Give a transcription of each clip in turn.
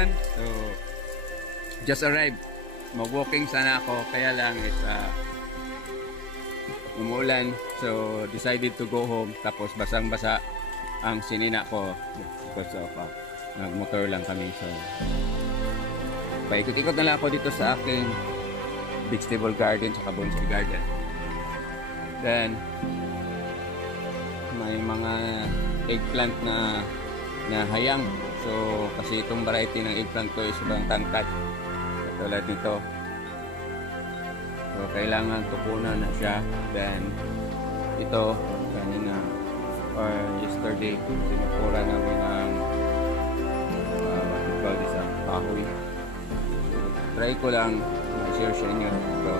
everyone. So, just arrived. Mag-walking sana ako, kaya lang is umuulan. So, decided to go home. Tapos basang-basa ang sinina ko because of nagmotor lang kami. So, paikot-ikot na lang ako dito sa aking vegetable garden sa bonsai garden. Then, may mga eggplant na hayang. So, kasi itong variety ng eggplant ko is sobrang tangkad. Katulad nito. So, kailangan tupunan na siya. Then, ito, kanina or yesterday, sinupura namin ang sa kahoy. So, try ko lang share sa inyo ito.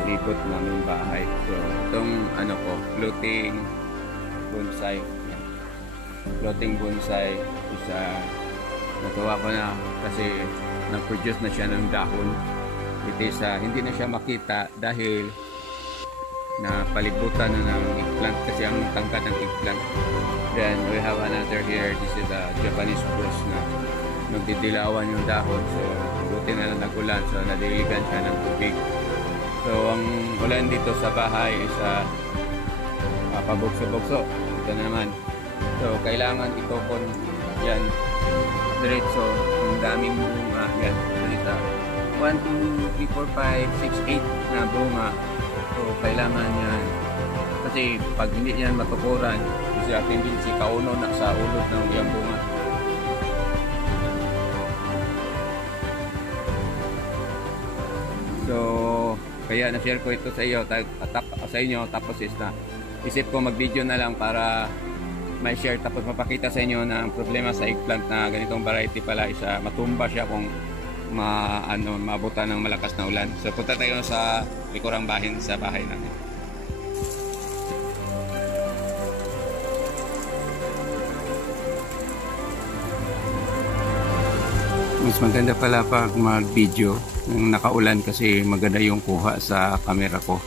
Palibot namin bahay. So, itong ano ko, floating bonsai. Floating bonsai isa natuwa ko na kasi nag-produce na siya ng dahon. It is hindi na siya makita dahil na palibutan na ng eggplant kasi ang tangkad ng eggplant. Then we have another here. This is a Japanese spruce na nagdidilawan yung dahon. So buti na nagulan, so nadiligan siya ng tubig. So ang ulan dito sa bahay is pabugso-bugso. Ito na naman. So kailangan itopon yan diretso. Ang daming bunga yan. Dito 1, 2, 3, 4, 5, 6, 8 na bunga. So kailangan yan kasi pag hindi yan matukuran kasi ating din si kauno na sa ulod ng iyang bunga. So kaya na-share ko ito sa iyo sa inyo, tapos is na isip ko mag-video na lang para may share tapos mapakita sa inyo na ang problema sa eggplant na ganitong variety pala is matumba siya kung maabutan ng malakas na ulan. So punta tayo sa likurang bahin sa bahay namin. Mas maganda pala pag mag-video ng nakaulan kasi maganda yung kuha sa camera ko.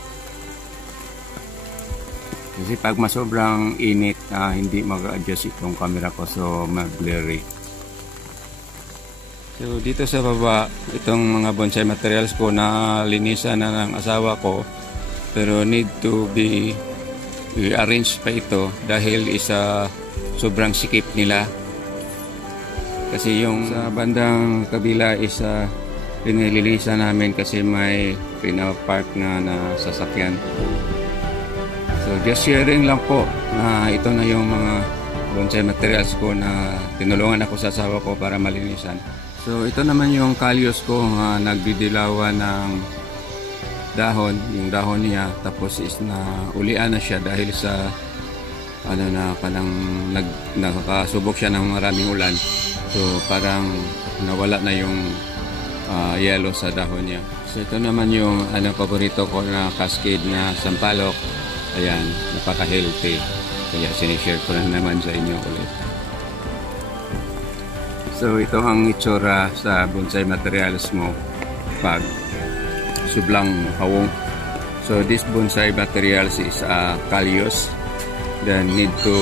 Kasi pag masobrang init hindi mag-adjust itong camera ko, so mag-blurry. So dito sa baba, itong mga bonsai materials ko na linisan na ng asawa ko, pero need to be i-arrange pa ito dahil sobrang sikip nila. Kasi yung sa bandang kabila is pinililisan namin kasi may pinapark na sasakyan. So just sharing lang po na ito na yung mga bonsai materials ko na tinulungan ako sa asawa ko para malinisan. So ito naman yung kalyos ko na nagdidilawan ng dahon, yung dahon niya, tapos is na ulian na siya dahil sa nakakasubok siya ng maraming ulan. So parang nawala na yung yellow sa dahon niya. So ito naman yung paborito ko na cascade na sampalok. Ayan, napaka-healthy. Kaya sinishare ko na naman sa inyo ulit. So ito ang itsura sa bonsai materials mo pag sublang hawong. So this bonsai materials is kalyos. Then need to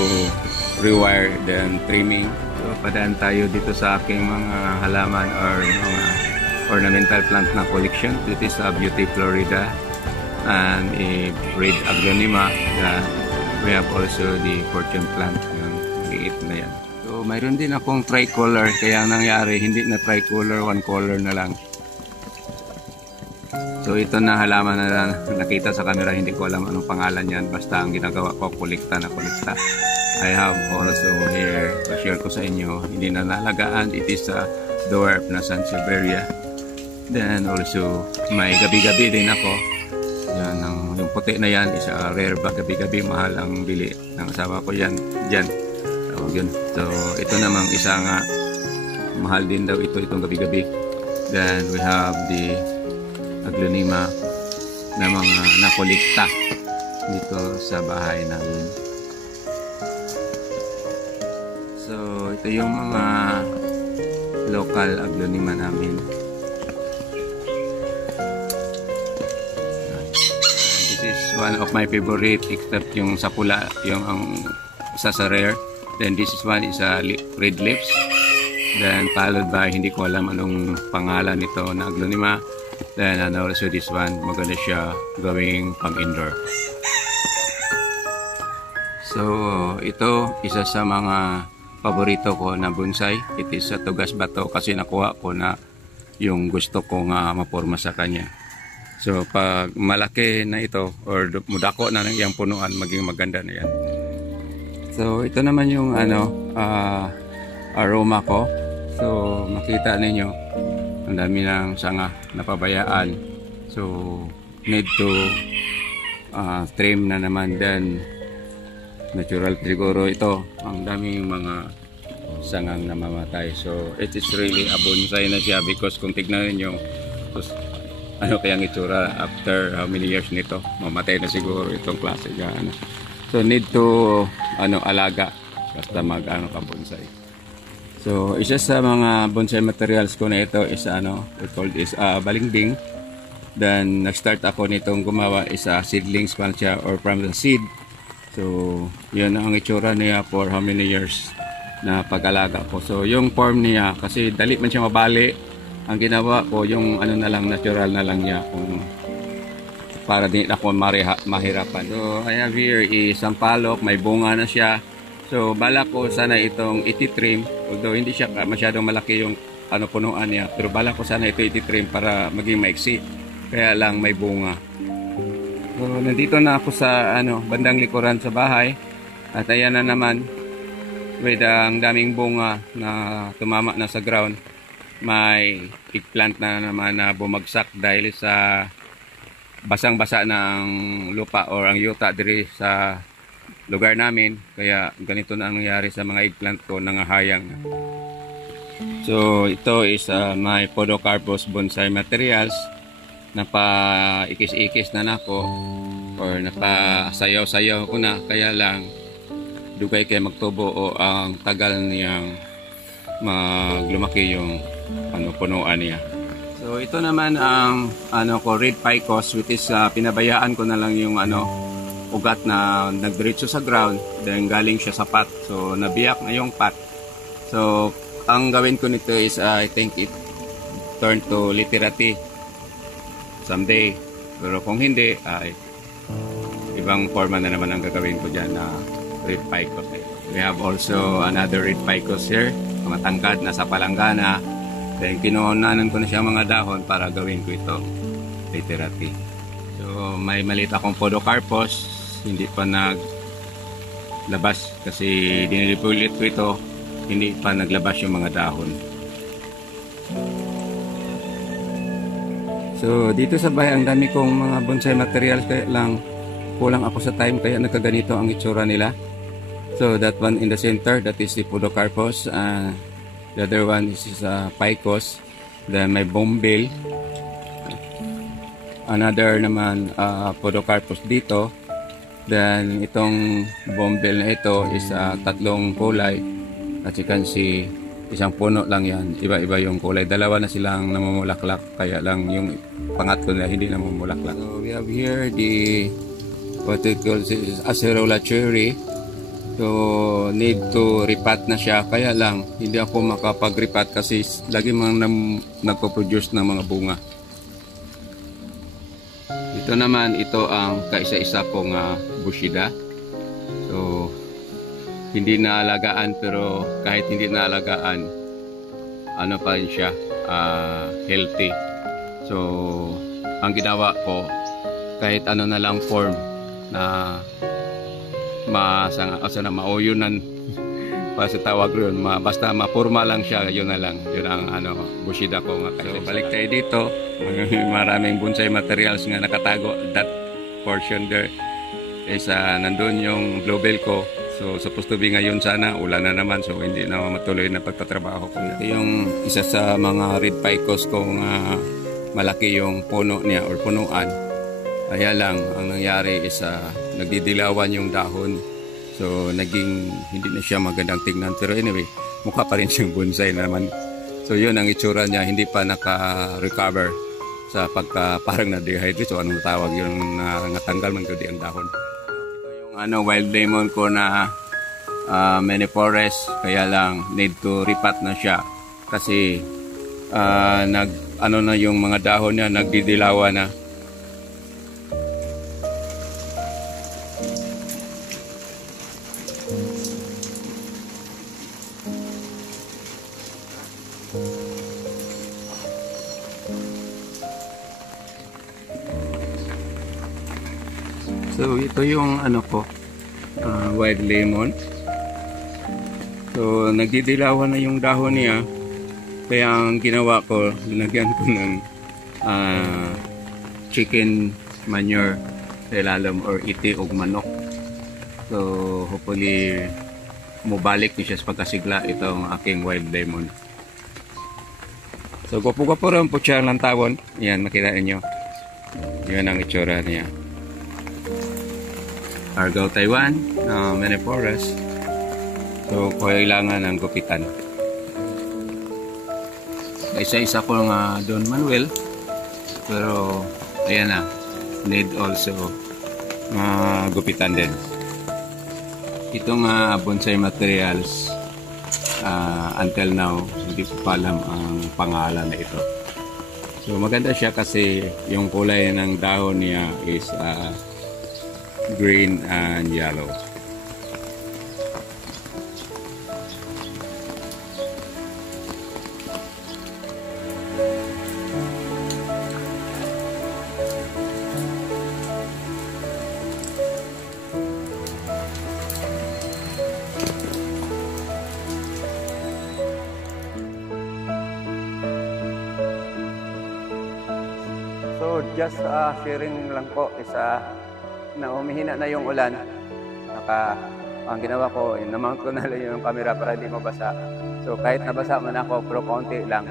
rewire, then trimming. So padaan tayo dito sa aking mga halaman or mga ornamental plant na collection. This is a Beauty Florida and a red aglonema. We have also the fortune plant, yung liit na yan. So mayroon din akong tricolor, kaya nangyari hindi na tricolor, one color na lang. So ito na halaman na nakita sa camera, hindi ko alam anong pangalan yan, basta ang ginagawa ko kolekta na kolekta. I have also here, share ko sa inyo, hindi na nalagaan, it is a dwarf na Sansevieria. Then also may gabi-gabi din ako. Yan, yung puti na yan is a rare ba, gabi-gabi mahal ang bili ng asawa ko yan, dyan. Yun. So ito namang isa nga mahal din daw itong gabi-gabi. Then we have the aglonema na mga nakolekta dito sa bahay namin. So ito yung mga local aglonema namin. This is one of my favorite, except yung sa pula, yung ang isa sa rare. Then this is one is red lips. Then followed by, hindi ko alam anong pangalan nito na aglonema. Then and also this one, maganda siya gawing pang indoor. So ito isa sa mga paborito ko na bonsai. It is sa tugas bato kasi nakuha ko na yung gusto ko nga maporma sa kanya. So pag malaki na ito or mudako na ng iyang punuan, maging maganda na yan. So ito naman yung aroma ko. So makita ninyo, ang dami ng sanga napabayaan. So need to trim na naman. Then natural siguro ito, ang daming mga sangang namamatay. So it is really a bonsai na siya because kung tignan niyo, ano kayang itsura after how many years nito, mamatay na siguro itong klase ano. So need to alaga basta ka bonsai. So isa sa mga bonsai materials ko na ito is we call this balimbing. Then nag-start ako nitong gumawa is seedlings pa siya or from the seed. So yun ang itsura niya for how many years na pag-alaga ko. So yung form niya kasi dali man siya mabali, ang ginawa ko yung na lang, natural na lang niya kung para din ako mahirapan. So I have here is sampalok, may bunga na siya. So balak ko sana itong ititrim, although hindi siya masyadong malaki yung punuan niya, pero balak ko sana ito ititrim para maging maiksi, kaya lang may bunga. So nandito na ako sa bandang likuran sa bahay, at ayan na naman with ang daming bunga na tumama na sa ground. May eggplant na naman na bumagsak dahil sa basang-basa ng lupa or ang yuta diri sa lugar namin, kaya ganito na ang nangyari sa mga eggplant ko, nangahayang. So ito is my Podocarpus bonsai materials. Napa-ikis-ikis na nako or napa-sayaw-sayaw ko na, kaya lang dugay kay magtubo o ang tagal niyang maglumaki yung punuan niya. So ito naman ang red ficus, which is pinabayaan ko na lang yung ugat na nagdiretso sa ground, then galing siya sa pot. So nabiyak na yung pot. So ang gawin ko nito is I think it turn to literati someday. Pero kung hindi, ibang forma na naman ang gagawin ko dyan na red ficus. We have also another red ficus here, mga tangkad na sa palanggana. Then kinuunanan ko na siya mga dahon para gawin ko ito literati. So may maliit akong Podocarpus, hindi pa naglabas kasi dinilipulit ko ito, hindi pa naglabas yung mga dahon. So dito sa bahay ang dami kong mga bonsai materials, kaya lang kulang ako sa time, kaya nagkaganito ang itsura nila. So that one in the center, that is the Podocarpus. The other one is ficus. Then may bombil. Another naman Podocarpus dito. Then itong bombil na ito is tatlong kulay. As you can see, isang puno lang yan. Iba-iba yung kulay. Dalawa na silang namumulaklak. Kaya lang yung pangatlo na hindi namumulaklak. So we have here the what we call acerola cherry. So need to repot na siya. Kaya lang hindi ako makapag-repot kasi lagi mang nagpo-produce ng mga bunga. Ito naman, ito ang kaisa-isa kong bushida. So hindi naalagaan, pero kahit hindi naalagaan, pa rin siya healthy. So ang ginawa ko, kahit na lang form na mauyunan pa sa tawag ron, basta mapurma lang siya, yun na lang, yun ang bushida ko nga. So balik tayo dito, maraming bonsai materials nga nakatago. That portion there is nandun yung bluebell ko. So supposed to be ngayon sana, ulan na naman, so hindi na matuloy na pagtatrabaho ko. Ito yung isa sa mga red ficus kung malaki yung puno niya or punuan. Kaya lang ang nangyari is nagdidilawan yung dahon. So naging hindi na siya magandang tingnan, pero anyway, mukha pa rin siyang bonsai naman. So yun ang itsura niya, hindi pa naka-recover sa pagka parang na-dehydrate. So anong tawag yun, natanggal man kudi ang dahon. Ito yung wild lemon ko na many forest, kaya lang need to repot na siya. kasi ano na yung mga dahon niya, nagdidilawa na. So ito yung ano ko, wild lemon. So nagdidilawan na yung dahon niya. Kaya ang ginawa ko, linagyan ko ng chicken manure sa ilalim or iti o manok. So hopefully mubalik siya sa pagkasigla itong aking wild lemon. So gwapo-gwapo rin po siya ng tawon. Yan, makita nyo. Yan ang itsura niya. Argao, Taiwan, many forest. So kailangan ng gupitan. Isa-isa ko nga Don Manuel, pero ayan na, need also gupitan din. Itong bonsai materials, until now hindi ko pa alam ang pangalan na ito. So maganda siya kasi yung kulay ng dahon niya is green and yellow. So just sharing lang po is na umihina na yung ulan. Ang ginawa ko, namount ko na lang yung camera para hindi mabasa. So kahit nabasa man ako, pero konti lang,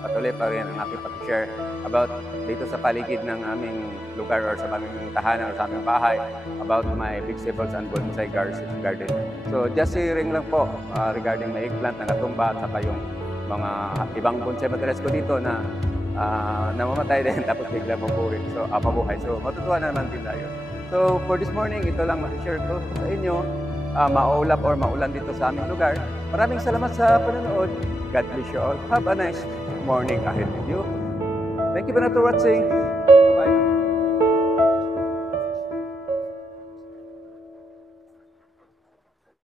patuloy pa rin ang aking pag-share about dito sa paligid ng aming lugar or sa aming tahanan or sa aming bahay about my vegetables and bonsai garden. So just sharing lang po regarding my eggplant na natumba at saka yung mga ibang bonsai materials ko dito na namamatay din tapos bigla mabuhay. So matutuwa na naman din tayo. So for this morning, ito lang ma-share ko sa inyo. Maulap or maulan dito sa aming lugar. Maraming salamat sa panonood. God bless you all. Have a nice morning ahead with you. Thank you for watching.